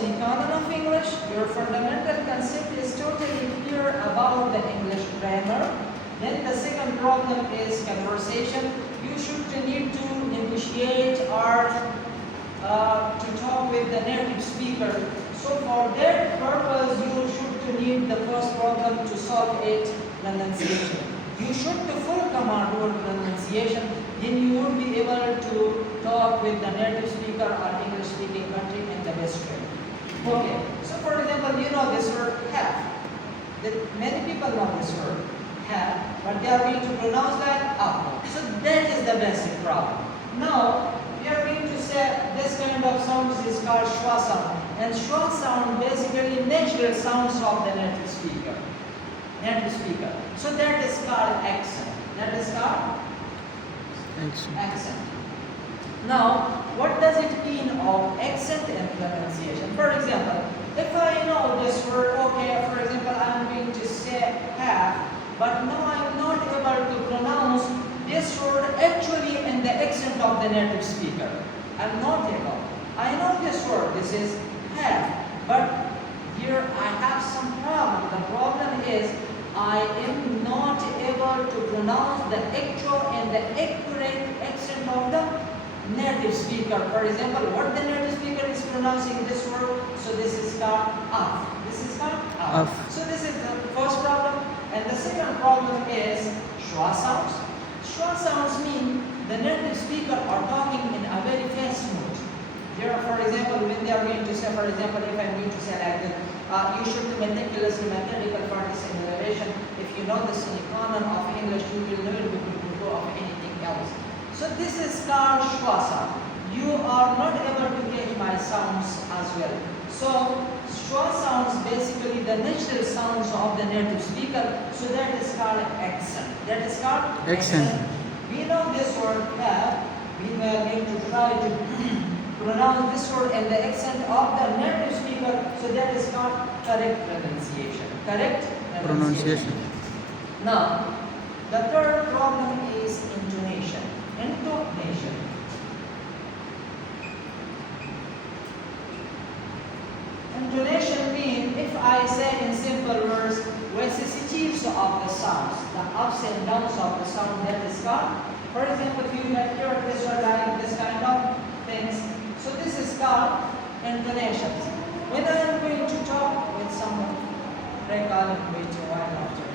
semicolon of English, your fundamental concept is totally clear about the English grammar. Then the second problem is conversation. You should need to negotiate or to talk with the native speaker. So for that purpose, you should need the first problem to solve it, pronunciation. You should the full command word pronunciation, then you would be able to talk with the native speaker or English speaking country in the best way. Okay, so for example, you know this word have. Many people know this word have, but they are going to pronounce that up. So that is the basic problem. Now, we are going to say this kind of sounds is called schwa sound. And schwa sound basically natural sounds of the native speaker. So that is called accent. That is called accent. Now, what does it mean of accent and pronunciation? For example, if I know this word, okay, for example, I'm going to say have, but now I'm not able to pronounce this word actually in the accent of the native speaker. I'm not able. I know this word, this is have, but here I have some problem. The problem is I am not able to pronounce the actual and the accurate accent of the native speaker. For example, what the native speaker is pronouncing this word, so this is called af. This is called af. So this is the first problem. And the second problem is schwa sounds. Schwa sounds mean the native speaker are talking in a very fast mood. There, for example, when they are going to say, for example, if I'm going to say like this, you should meticulously methodical practice in narration. If you know the semicolon of English, you will never be able to go of anything else. So this is called schwa sound. You are not able to get my sounds as well. So schwa sounds basically the natural sounds of the native speaker. So that is called accent. That is called accent. We know this word have. We were going to try to pronounce this word in the accent of the native speaker. So that is called correct pronunciation. Correct pronunciation. Now, the third problem is intonation. Intonation. Intonation means, if I say in simple words, vicissitudes of the sounds, the ups and downs of the sound, that is called. For example, if you have heard this word like this kind of things, so this is called intonation. When I am going to talk with someone, I call it wait a while after.